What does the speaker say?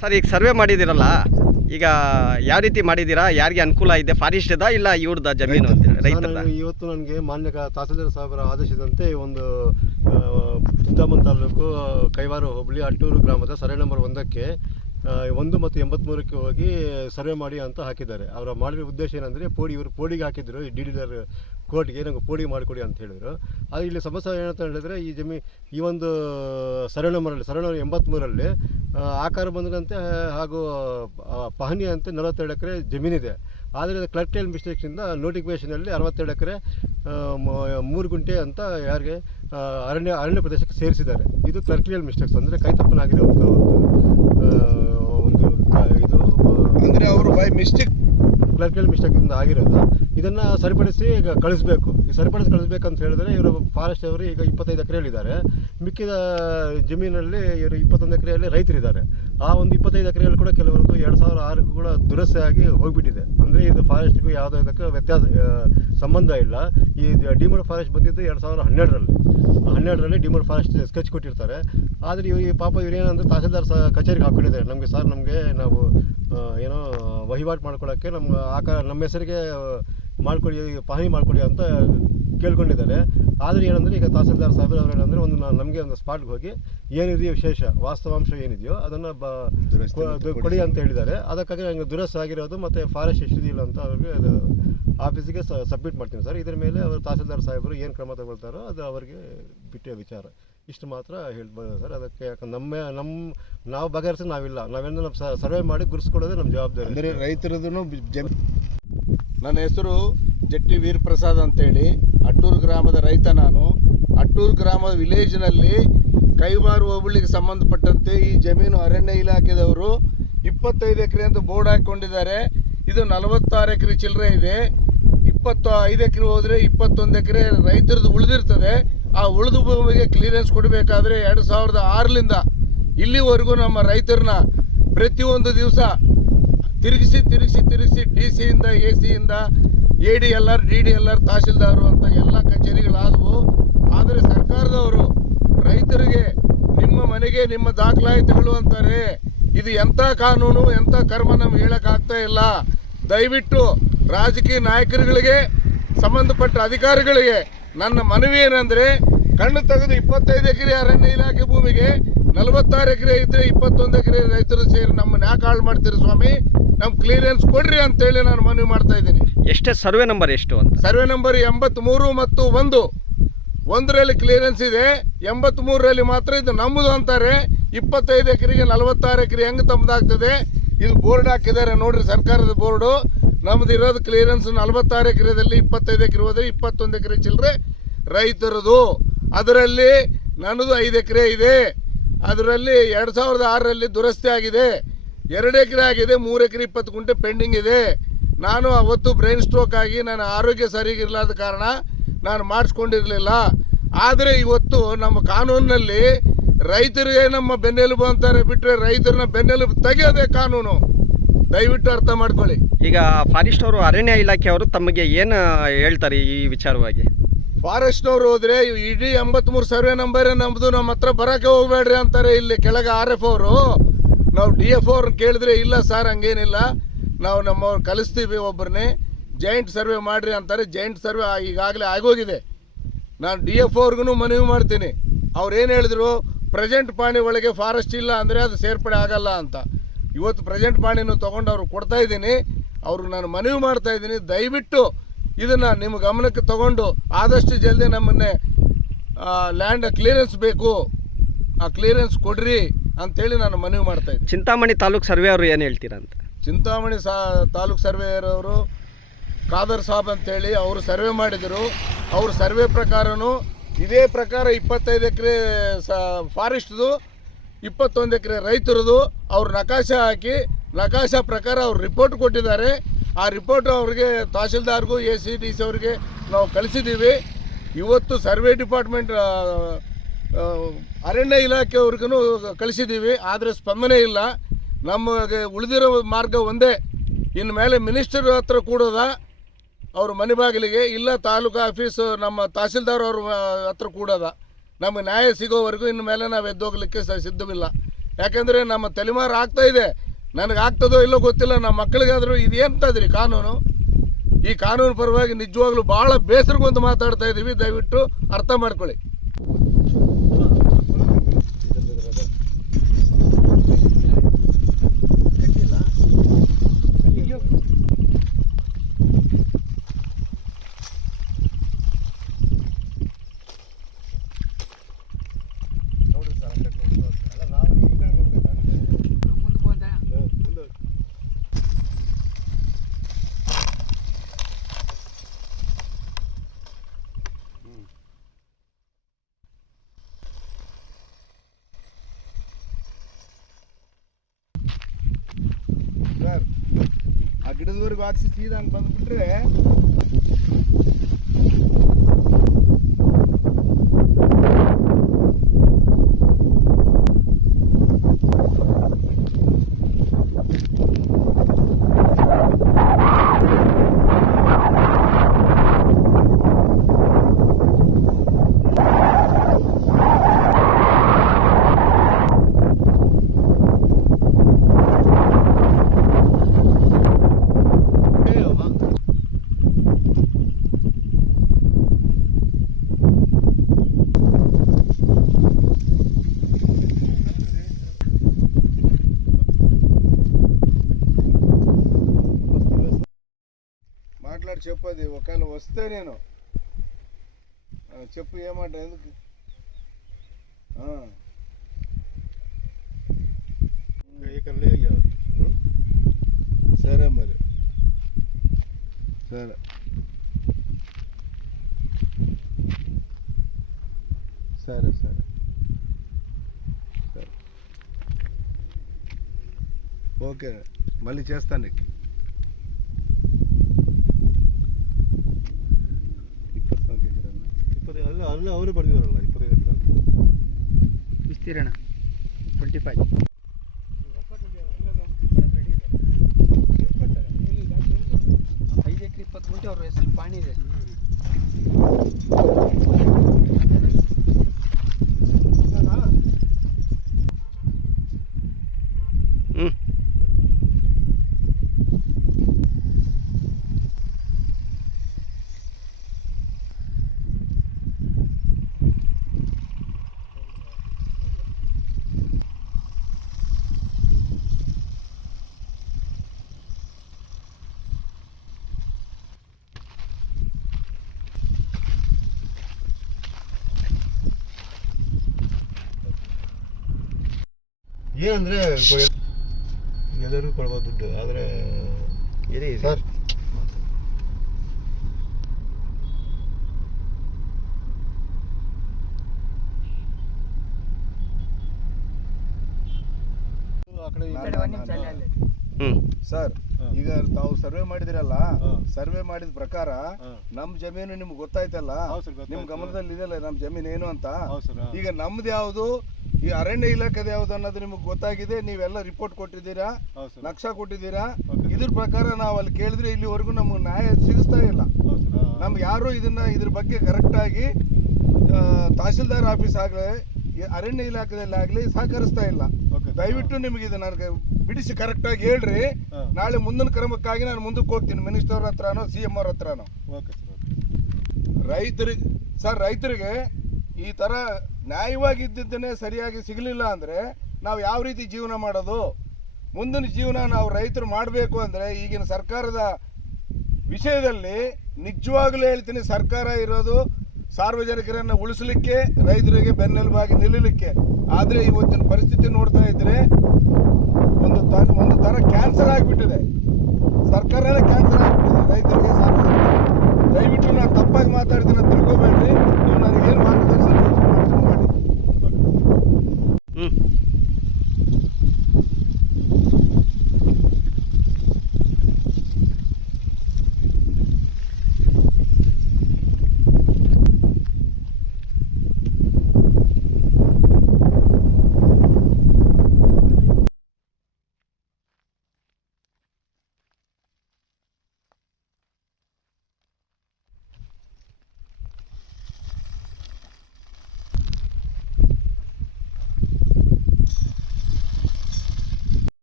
Sir ಈಗ survey ಮಾಡಿದಿರಲ್ಲ ಈಗ ಯಾವ ರೀತಿ ಮಾಡಿದ್ದೀರಾ? ಯಾರಿಗೆ ಅನುಕೂಲ ಇದೆ? ಫಾರೆಸ್ಟ್ ಅದ ಇಲ್ಲ ಇವ್ರದ ಜಮೀನು ಅಂತ ರೈತರ ಇವತ್ತು ನನಗೆ ಮಾನ್ಯ ತಹಸೀಲ್ದಾರ್ ಸಾಹೇಬರ ಆದೇಶದಂತೆ ಒಂದು ಚಿಂತಾಮನ್ ತಾಲೂಕು ಕೈವಾರ ಹೋಬಳಿ ಅಟ್ಟೂರು ಗ್ರಾಮದ ಸರ್ವೆ ನಂಬರ್ ಒಂದಕ್ಕೆ ಒಂದು ಮತ್ತು ಎಂಬತ್ತ್ಮೂರಕ್ಕೆ ಹೋಗಿ ಸರ್ವೆ ಮಾಡಿ ಅಂತ ಹಾಕಿದ್ದಾರೆ. ಅವರ ಮಾಡಿರೋ ಉದ್ದೇಶ ಏನಂದರೆ ಪೋಡಿ ಇವರು ಪೋಡಿಗೆ ಹಾಕಿದ್ರು ಈ ಡಿ ಡಿಲರ್ ಕೋರ್ಟ್ಗೆ ನಂಗೆ ಪೋಡಿ ಮಾಡಿಕೊಡಿ ಅಂತ ಹೇಳಿದರು. ಆದರೆ ಇಲ್ಲಿ ಸಮಸ್ಯೆ ಏನಂತ ಹೇಳಿದ್ರೆ ಈ ಜಮೀ ಈ ಒಂದು ಮರಳಿ ಸರ್ವೆ ನಂಬರ್ ಎಂಬತ್ತ್ಮೂರಲ್ಲಿ ಆಕಾರ ಬಂದಂತೆ ಹಾಗೂ ಪಹನಿ ಪಹಣಿ ಅಂತೆ ನಲವತ್ತೆರಡು ಎಕರೆ ಜಮೀನಿದೆ. ಆದರೆ ಕ್ಲರ್ಟೈಲ್ ಮಿಸ್ಟೇಕ್ಸಿಂದ ನೋಟಿಫಿಕೇಷನಲ್ಲಿ ಅರವತ್ತೆರಡು ಎಕರೆ ಮೂರು ಗುಂಟೆ ಅಂತ ಯಾರಿಗೆ ಅರಣ್ಯ ಅರಣ್ಯ ಪ್ರದೇಶಕ್ಕೆ ಸೇರಿಸಿದ್ದಾರೆ. ಇದು ಕ್ಲರ್ಕಿಯಲ್ ಮಿಸ್ಟೇಕ್ಸ್ ಅಂದರೆ ಕೈತಪ್ಪನಾಗಿರುವಂಥ ಒಂದು ಒಂದು ಇದು ಅಂದರೆ ಅವರು ಬೈ ಮಿಸ್ಟೇಕ್ ಕ್ಲರ್ಕಿಯಲ್ ಮಿಸ್ಟೇಕಿಂದ ಆಗಿರೋದು. ಇದನ್ನು ಸರಿಪಡಿಸಿ ಈಗ ಕಳಿಸ್ಬೇಕು. ಈ ಸರಿಪಡಿಸಿ ಕಳಿಸ್ಬೇಕಂತ ಹೇಳಿದ್ರೆ ಇವರು ಫಾರೆಸ್ಟ್ ಅವರು ಈಗ ಇಪ್ಪತ್ತೈದು ಎಕರೆಯಲ್ಲಿದ್ದಾರೆ ಮಿಕ್ಕಿದ ಜಮೀನಲ್ಲಿ ಇವರು ಇಪ್ಪತ್ತೊಂದು ಎಕರೆಯಲ್ಲಿ ರೈತರಿದ್ದಾರೆ. ಆ ಒಂದು ಇಪ್ಪತ್ತೈದು ಎಕರೆಯಲ್ಲಿ ಕೂಡ ಕೆಲವರದ್ದು ಎರಡು ಸಾವಿರ ಆರಿಗೂ ಕೂಡ ದುರಸ್ತಿ ಆಗಿ ಹೋಗಿಬಿಟ್ಟಿದೆ. ಅಂದರೆ ಇದು ಫಾರೆಸ್ಟ್ಗೂ ಯಾವುದೋ ಇದಕ್ಕೆ ವ್ಯತ್ಯಾಸ ಸಂಬಂಧ ಇಲ್ಲ. ಈ ಡಿಮೋಡ್ ಫಾರೆಸ್ಟ್ ಬಂದಿದ್ದು ಎರಡು ಸಾವಿರದ ಹನ್ನೆರಡರಲ್ಲಿ. ಹನ್ನೆರಡರಲ್ಲಿ ಡಿಮೋಡ್ ಫಾರೆಸ್ಟ್ ಸ್ಕೆಚ್ ಕೊಟ್ಟಿರ್ತಾರೆ. ಆದರೆ ಇವರು ಈ ಪಾಪ ಇವ್ರು ಏನಂದ್ರೆ ತಹಸೀಲ್ದಾರ್ ಸಹ ಕಚೇರಿಗೆ ಹಾಕ್ಕೊಂಡಿದ್ದಾರೆ ನಮಗೆ ಸರ್ ನಮಗೆ ನಾವು ಏನೋ ವಹಿವಾಟು ಮಾಡ್ಕೊಳ್ಳೋಕ್ಕೆ ನಮ್ಮ ಆಕಾರ ನಮ್ಮ ಹೆಸರಿಗೆ ಮಾಡಿಕೊಡಿ ಪಹಣಿ ಮಾಡಿಕೊಡಿ ಅಂತ ಕೇಳ್ಕೊಂಡಿದ್ದಾರೆ. ಆದರೆ ಏನಂದರೆ ಈಗ ತಹಸೀಲ್ದಾರ್ ಸಾಹೇಬ್ರು ಅವರು ಏನಂದರೆ ಒಂದು ನಮಗೆ ಒಂದು ಸ್ಪಾಟ್ಗೆ ಹೋಗಿ ಏನಿದೆಯೋ ವಿಶೇಷ ವಾಸ್ತವಾಂಶ ಏನಿದೆಯೋ ಅದನ್ನು ಬ ಕೊಡಿ ಅಂತ ಹೇಳಿದ್ದಾರೆ. ಅದಕ್ಕಾಗಿ ನನಗೆ ದುರಸ್ತಿ ಆಗಿರೋದು ಮತ್ತು ಫಾರೆಸ್ಟ್ ಎಷ್ಟಿದೆಯಿಲ್ಲ ಅಂತ ಅವ್ರಿಗೆ ಅದು ಆಫೀಸಿಗೆ ಸಬ್ಮಿಟ್ ಮಾಡ್ತೀನಿ ಸರ್. ಇದರ ಮೇಲೆ ಅವರು ತಹಸೀಲ್ದಾರ್ ಸಾಹೇಬರು ಏನು ಕ್ರಮ ತಗೊಳ್ತಾರೋ ಅದು ಅವರಿಗೆ ಬಿಟ್ಟೆ ವಿಚಾರ. ಇಷ್ಟು ಮಾತ್ರ ಹೇಳ್ಬೋದು ಸರ್. ಅದಕ್ಕೆ ಯಾಕಂದ್ರೆ ನಮ್ಮ ನಮ್ಮ ನಾವು ಬಗೆಹರಿಸಿ ನಾವಿಲ್ಲ. ನಾವೇನು ನಮ್ಮ ಸರ್ವೆ ಮಾಡಿ ಗುರುಸ್ಕೊಡೋದೇ ನಮ್ಮ ಜವಾಬ್ದಾರಿ. ಅಂದರೆ ರೈತರದನ್ನು ಜಮೀನು ನನ್ನ ಹೆಸರು ಜಟ್ಟಿ ವೀರಪ್ರಸಾದ್ ಅಂತೇಳಿ. ಅಟ್ಟೂರು ಗ್ರಾಮದ ರೈತ ನಾನು. ಅಟ್ಟೂರು ಗ್ರಾಮದ ವಿಲೇಜ್ನಲ್ಲಿ ಕೈವಾರು ಹೋಬಳಿಗೆ ಸಂಬಂಧಪಟ್ಟಂತೆ ಈ ಜಮೀನು ಅರಣ್ಯ ಇಲಾಖೆದವರು ಇಪ್ಪತ್ತೈದು ಎಕರೆ ಅಂತ ಬೋರ್ಡ್ ಹಾಕೊಂಡಿದ್ದಾರೆ ಇದು ನಲವತ್ತಾರು ಎಕರೆ ಚಿಲ್ಲರೆ ಇದೆ. ಇಪ್ಪತ್ತು, ಐದು ಎಕರೆ ಹೋದರೆ ಇಪ್ಪತ್ತೊಂದು ಎಕರೆ ರೈತರದ್ದು ಉಳಿದಿರ್ತದೆ. ಆ ಉಳಿದ ಭೂಮಿಗೆ ಕ್ಲಿಯರೆನ್ಸ್ ಕೊಡಬೇಕಾದ್ರೆ ಎರಡು ಸಾವಿರದ ಆರರಿಂದ ಇಲ್ಲಿವರೆಗೂ ನಮ್ಮ ರೈತರನ್ನ ಪ್ರತಿಯೊಂದು ದಿವಸ ತಿರುಗಿಸಿ ತಿರುಗಿಸಿ ತಿರುಗಿಸಿ, ಡಿ ಸಿಯಿಂದ, A ಸಿಯಿಂದ, A D L R D D L R tahsildar ಅಂತ ಎಲ್ಲ ಕಚೇರಿಗಳಾದವು. ಆದರೆ ಸರ್ಕಾರದವರು ರೈತರಿಗೆ ನಿಮ್ಮ ಮನೆಗೆ ನಿಮ್ಮ ದಾಖಲಾತಿಗಳು ಅಂತಾರೆ, ಇದು ಎಂಥ ಕಾನೂನು ಎಂಥ ಕರ್ಮ ನಮ್ಗೆ ಹೇಳೋಕ್ಕಾಗ್ತಾ ಇಲ್ಲ. ದಯವಿಟ್ಟು ರಾಜಕೀಯ ನಾಯಕರುಗಳಿಗೆ, ಸಂಬಂಧಪಟ್ಟ ಅಧಿಕಾರಿಗಳಿಗೆ ನನ್ನ ಮನವಿ ಏನಂದರೆ, ಕಣ್ಣು ತೆಗೆದು ಇಪ್ಪತ್ತೈದು ಎಕರೆ ಅರಣ್ಯ ಇಲಾಖೆ ಭೂಮಿಗೆ ನಲವತ್ತಾರು ಎಕರೆ ಇದ್ರೆ ಇಪ್ಪತ್ತೊಂದು ಎಕರೆ ರೈತರು ಸೇರಿ ನಮ್ಮನ್ನ ಯಾಕೆ ಹಾಳು ಮಾಡ್ತೀರಿ ಸ್ವಾಮಿ? ನಮ್ ಕ್ಲಿಯರೆನ್ಸ್ ಕೊಡ್ರಿ ಅಂತೇಳಿ ನಾನು ಮನವಿ ಮಾಡ್ತಾ ಇದ್ದೀನಿ. ಎಷ್ಟೇ ಸರ್ವೆ ನಂಬರ್ ಎಷ್ಟು ಅಂತ? ಸರ್ವೆ ನಂಬರ್ ಎಂಬತ್ಮೂರು ಮತ್ತು ಒಂದು. ಒಂದರಲ್ಲಿ ಕ್ಲಿಯರೆನ್ಸ್ ಇದೆ ಎಂಬತ್ಮೂರರಲ್ಲಿ ಮಾತ್ರ ಇದು ನಮ್ಮದು ಅಂತಾರೆ. ಇಪ್ಪತ್ತೈದು ಎಕರೆಗೆ ನಲವತ್ತಾರು ಎಕರೆ ಹೆಂಗೆ ತಮ್ಮದಾಗ್ತದೆ ಇದು ಬೋರ್ಡ್ ಹಾಕಿದ್ದಾರೆ ನೋಡ್ರಿ ಸರ್ಕಾರದ ಬೋರ್ಡು ನಮ್ದು ಇರೋದು ಕ್ಲಿಯರೆನ್ಸ್ ನಲವತ್ತಾರು ಎಕರೆದಲ್ಲಿ ಇಪ್ಪತ್ತೈದು ಎಕರೆ ಹೋದರೆ ಇಪ್ಪತ್ತೊಂದು ಎಕರೆ ಚಿಲ್ಲರೆ ರೈತರದು. ಅದರಲ್ಲಿ ನನ್ನದು ಐದು ಎಕರೆ ಇದೆ. ಅದರಲ್ಲಿ ಎರಡು ಸಾವಿರದ ಆರರಲ್ಲಿ ದುರಸ್ತಿ ಆಗಿದೆ. ಎರಡು ಎಕರೆ ಆಗಿದೆ ಮೂರು ಎಕರೆ ಇಪ್ಪತ್ತು ಗುಂಟೆ ಪೆಂಡಿಂಗ್ ಇದೆ. ನಾನು ಅವತ್ತು ಬ್ರೈನ್ ಸ್ಟ್ರೋಕ್ ಆಗಿ ನನ್ನ ಆರೋಗ್ಯ ಸರಿಗಿರಲಾದ ಕಾರಣ ನಾನು ಮಾಡಿಸ್ಕೊಂಡಿರಲಿಲ್ಲ. ಆದರೆ ಇವತ್ತು ನಮ್ಮ ಕಾನೂನಿನಲ್ಲಿ ರೈತರಿಗೆ ನಮ್ಮ ಬೆನ್ನೆಲುಬು ಅಂತಾರೆ ಬಿಟ್ಟರೆ ರೈತರನ್ನ ಬೆನ್ನೆಲುಬು ತೆಗೆಯೋದೇ ಕಾನೂನು. ದಯವಿಟ್ಟು ಅರ್ಥ ಮಾಡ್ಕೊಳ್ಳಿ. ಈಗ ಫಾರೆಸ್ಟ್ ಅವರು ಅರಣ್ಯ ಇಲಾಖೆಯವರು ತಮಗೆ ಏನು ಹೇಳ್ತಾರೆ ಈ ವಿಚಾರವಾಗಿ? ಫಾರೆಸ್ಟ್ನವ್ರು ಹೋದ್ರೆ ಇಡೀ ಎಂಬತ್ಮೂರು ಸರ್ವೆ ನಂಬರ್ ನಮ್ದು ನಮ್ಮ ಹತ್ರ ಬರಕ್ಕೆ ಹೋಗ್ಬೇಡ್ರಿ ಅಂತಾರೆ ಇಲ್ಲಿ ಕೆಳಗೆ ಆರ್ ಎಫ್ ಅವರು. ನಾವು ಡಿ ಎಫ್ ಅವ್ರನ್ನ ಕೇಳಿದ್ರೆ ಇಲ್ಲ ಸರ್, ಹಂಗೇನಿಲ್ಲ. ನಾವು ನಮ್ಮವ್ರು ಕಲಿಸ್ತೀವಿ ಒಬ್ಬರನ್ನೇ ಜಾಯಿಂಟ್ ಸರ್ವೆ ಮಾಡಿರಿ ಅಂತಾರೆ. ಜಾಯಿಂಟ್ ಸರ್ವೆ ಈಗಾಗಲೇ ಆಗೋಗಿದೆ. ನಾನು ಡಿ ಎಫ್ ಅವ್ರಿಗೂ ಮನವಿ ಮಾಡ್ತೀನಿ. ಅವ್ರು ಏನು ಹೇಳಿದ್ರು? ಪ್ರೆಸೆಂಟ್ ಪಾಣಿ ಒಳಗೆ ಫಾರೆಸ್ಟ್ ಇಲ್ಲ ಅಂದರೆ ಅದು ಸೇರ್ಪಡೆ ಆಗಲ್ಲ ಅಂತ. ಇವತ್ತು ಪ್ರೆಸೆಂಟ್ ಪಾಣಿನೂ ತೊಗೊಂಡು ಅವ್ರು ಕೊಡ್ತಾ ಇದ್ದೀನಿ. ಅವ್ರಿಗೆ ನಾನು ಮನವಿ ಮಾಡ್ತಾ ಇದ್ದೀನಿ. ದಯವಿಟ್ಟು ಇದನ್ನು ನಿಮ್ಮ ಗಮನಕ್ಕೆ ತಗೊಂಡು ಆದಷ್ಟು ಜಲ್ದಿ ನಮ್ಮನ್ನೇ ಲ್ಯಾಂಡ್ ಕ್ಲಿಯರೆನ್ಸ್ ಬೇಕು. ಆ ಕ್ಲಿಯರೆನ್ಸ್ ಕೊಡ್ರಿ. ಅಂತೇಳಿ ನಾನು ಮನವಿ ಮಾಡ್ತಾ ಇದ್ದೆ ಚಿಂತಾಮಣಿ ತಾಲೂಕ್ ಸರ್ವೆ ಅವರು ಏನು ಹೇಳ್ತೀರಾ ಅಂತ? ಚಿಂತಾಮಣಿ ಸಾ ತಾಲೂಕ್ ಸರ್ವೇಯರ್ ಅವರು ಖಾದರ್ ಸಾಬ್ ಅಂತೇಳಿ ಅವರು ಸರ್ವೆ ಮಾಡಿದರು. ಅವ್ರ ಸರ್ವೆ ಪ್ರಕಾರನೂ ಇದೇ ಪ್ರಕಾರ ಇಪ್ಪತ್ತೈದು ಎಕರೆ ಸ ಫಾರೆಸ್ಟ್ದು ಇಪ್ಪತ್ತೊಂದು ಎಕರೆ ರೈತರದು ಅವ್ರು ನಕಾಶೆ ಹಾಕಿ ನಕಾಶೆ ಪ್ರಕಾರ ಅವ್ರು ರಿಪೋರ್ಟ್ ಕೊಟ್ಟಿದ್ದಾರೆ. ಆ ರಿಪೋರ್ಟ್ ಅವ್ರಿಗೆ ತಹಶೀಲ್ದಾರ್ಗೂ ಎ ಸಿ ಡಿ ಸಿ ಅವ್ರಿಗೆ ನಾವು ಕಳಿಸಿದ್ದೀವಿ. ಇವತ್ತು ಸರ್ವೆ ಡಿಪಾರ್ಟ್ಮೆಂಟ್ ಅರಣ್ಯ ಇಲಾಖೆಯವ್ರಿಗೂ ಕಳಿಸಿದ್ದೀವಿ, ಆದರೆ ಸ್ಪಂದನೆ ಇಲ್ಲ. ನಮಗೆ ಉಳಿದಿರೋ ಮಾರ್ಗ ಒಂದೇ. ಇನ್ನು ಮೇಲೆ ಮಿನಿಸ್ಟರ್ ಹತ್ರ ಕೂಡೋದ, ಅವ್ರ ಮನೆ ಬಾಗಿಲಿಗೆ, ಇಲ್ಲ ತಾಲೂಕು ಆಫೀಸು ನಮ್ಮ ತಹಸೀಲ್ದಾರ್ ಅವ್ರ ಹತ್ರ ಕೂಡೋದ. ನಮಗೆ ನ್ಯಾಯ ಸಿಗೋವರೆಗೂ ಇನ್ನು ಮೇಲೆ ನಾವು ಎದ್ದೋಗ್ಲಿಕ್ಕೆ ಸಿದ್ಧವಿಲ್ಲ. ಯಾಕೆಂದರೆ ನಮ್ಮ ತಲೆಮಾರು ಆಗ್ತಾ ಇದೆ. ನನಗೆ ಆಗ್ತದೋ ಇಲ್ಲೋ ಗೊತ್ತಿಲ್ಲ ನಮ್ಮ ಮಕ್ಕಳಿಗಾದರೂ ಇದು ಎಂತದ್ರಿ ಕಾನೂನು? ಈ ಕಾನೂನು ಪರವಾಗಿ ನಿಜವಾಗ್ಲೂ ಭಾಳ ಬೇಸರಗೊಂದು ಮಾತಾಡ್ತಾ ಇದ್ದೀವಿ ದಯವಿಟ್ಟು ಅರ್ಥ ಮಾಡ್ಕೊಳ್ಳಿ ನೋಡ್ರಿ ಸರ್ ಆ ಕಡೆ ನೋಡ್ರಿ. ಅಲ್ಲ ನಾವು ಈ ಕಡೆ ನೋಡ್ಬೇಕು ಮುಂದಕ್ಕೆ ಹೋದ ಮುಂದೆ ಸರ್ ಆ ಗಿಡದವರೆಗೂ ಹಾಕ್ಸಿ ಸೀದಾ ಅಂತ ಬಂದ್ಬಿಟ್ರೆ ఒకవేళ చెప్పది ఒకవేళ వస్తే నేను చెప్పు ఏమాట ఎందుకు? ఇక్కడ లేదు సరే మరి. సరే. సరే సరే. సరే. ఓకే మళ్ళీ చేస్తాను నీకు. ಅವರು ಬರ್ದಿದಾರಲ್ಲ ಇಪ್ಪತ್ತೈದು ಎಕರೆ ವಿಸ್ತೀರ್ಣ. ಟ್ವೆಂಟಿ ಫೈವ್ ಐದು ಎಕರೆ ಇಪ್ಪತ್ತು ಗುಂಟೆ ಅವ್ರ ಹೆಸರು ಪಾಣಿ ಇದೆ. ಹ್ಞೂ ಏನಂದ್ರೆ ಎಲ್ಲರೂ ಕೊಡ್ಬೋದು ದುಡ್ಡು ಆದರೆ ಇರಿ. ಸರ್. ಸರ್ ಈಗ ತಾವು ಸರ್ವೆ ಮಾಡಿದಿರಲ್ಲ ಸರ್ವೆ ಮಾಡಿದ ಪ್ರಕಾರ. ನಮ್ ಜಮೀನು ನಿಮ್ಗೆ ಗೊತ್ತಾಯ್ತಲ್ಲ? ಹೌದು ಸರ್, ಗೊತ್ತಾಯ್ತು. ನಿಮ್ ಗಮನದಲ್ಲಿ ಇದೆಯಲ್ಲ ನಮ್ ಜಮೀನು ಏನು ಅಂತ? ಈಗ ನಮ್ದು ಯಾವುದು? ಈ ಅರಣ್ಯ ಇಲಾಖೆದ ಯಾವ್ದು ಅನ್ನೋದು ನಿಮ್ಗೆ ಗೊತ್ತಾಗಿದೆ ನೀವೆಲ್ಲ ರಿಪೋರ್ಟ್ ಕೊಟ್ಟಿದ್ದೀರಾ ನಕ್ಷೆ ಕೊಟ್ಟಿದ್ದೀರಾ? ಇದ್ರ ಪ್ರಕಾರ ನಾವು ಅಲ್ಲಿ ಕೇಳಿದ್ರೆ ಇಲ್ಲಿವರೆಗೂ ನಮ್ಗೆ ನ್ಯಾಯ ಸಿಗಿಸ್ತಾ ಇಲ್ಲ. ನಮ್ಗೆ ಯಾರು ಇದನ್ನ ಇದ್ರ ಬಗ್ಗೆ ಕರೆಕ್ಟಾಗಿ ತಹಸೀಲ್ದಾರ್ ಆಫೀಸ್ ಆಗಲಿ ಅರಣ್ಯ ಇಲಾಖೆದಲ್ಲಿ ಆಗಲಿ ಸಹಕರಿಸ್ತಾ ಇಲ್ಲ. ದಯವಿಟ್ಟು ನಿಮಗೆ ಇದು ನನಗೆ ಬಿಡಿಸಿ ಕರೆಕ್ಟಾಗಿ ಹೇಳ್ರಿ. ನಾಳೆ ಮುಂದಿನ ಕ್ರಮಕ್ಕಾಗಿ ನಾನು ಮುಂದಕ್ಕೆ ಹೋಗ್ತೀನಿ ಮಿನಿಸ್ಟರ್ ಹತ್ರನೋ ಸಿ ಎಂ ಅವ್ರ ಹತ್ರನೋ. ರೈತರಿಗೆ ಸರ್ ರೈತರಿಗೆ ಈ ಥರ ನ್ಯಾಯವಾಗಿದ್ದನ್ನೇ ಸರಿಯಾಗಿ ಸಿಗಲಿಲ್ಲ ಅಂದರೆ ನಾವು ಯಾವ ರೀತಿ ಜೀವನ ಮಾಡೋದು? ಮುಂದಿನ ಜೀವನ ನಾವು ರೈತರು ಮಾಡಬೇಕು ಅಂದರೆ ಈಗಿನ ಸರ್ಕಾರದ ವಿಷಯದಲ್ಲಿ ನಿಜವಾಗಲೂ ಹೇಳ್ತೀನಿ ಸರ್ಕಾರ ಇರೋದು ಸಾರ್ವಜನಿಕರನ್ನು ಉಳಿಸಲಿಕ್ಕೆ, ರೈತರಿಗೆ ಬೆನ್ನೆಲುಬಾಗಿ ನಿಲ್ಲಲಿಕ್ಕೆ. ಆದರೆ ಇವತ್ತಿನ ಪರಿಸ್ಥಿತಿ ನೋಡ್ತಾ ಇದ್ರೆ ಒಂದು ತ ಒಂದು ಥರ ಕ್ಯಾನ್ಸರ್ ಆಗಿಬಿಟ್ಟಿದೆ. ಸರ್ಕಾರನೇ ಕ್ಯಾನ್ಸರ್ ಆಗಿಬಿಟ್ಟಿದೆ. ರೈತರಿಗೆ ಸಾರ್ವಜನಿಕರಿಗೆ. ದಯವಿಟ್ಟು ನಾನು ತಪ್ಪಾಗಿ ಮಾತಾಡ್ತೀನಿ ತಿಳ್ಕೊಬೇಡ್ರಿ.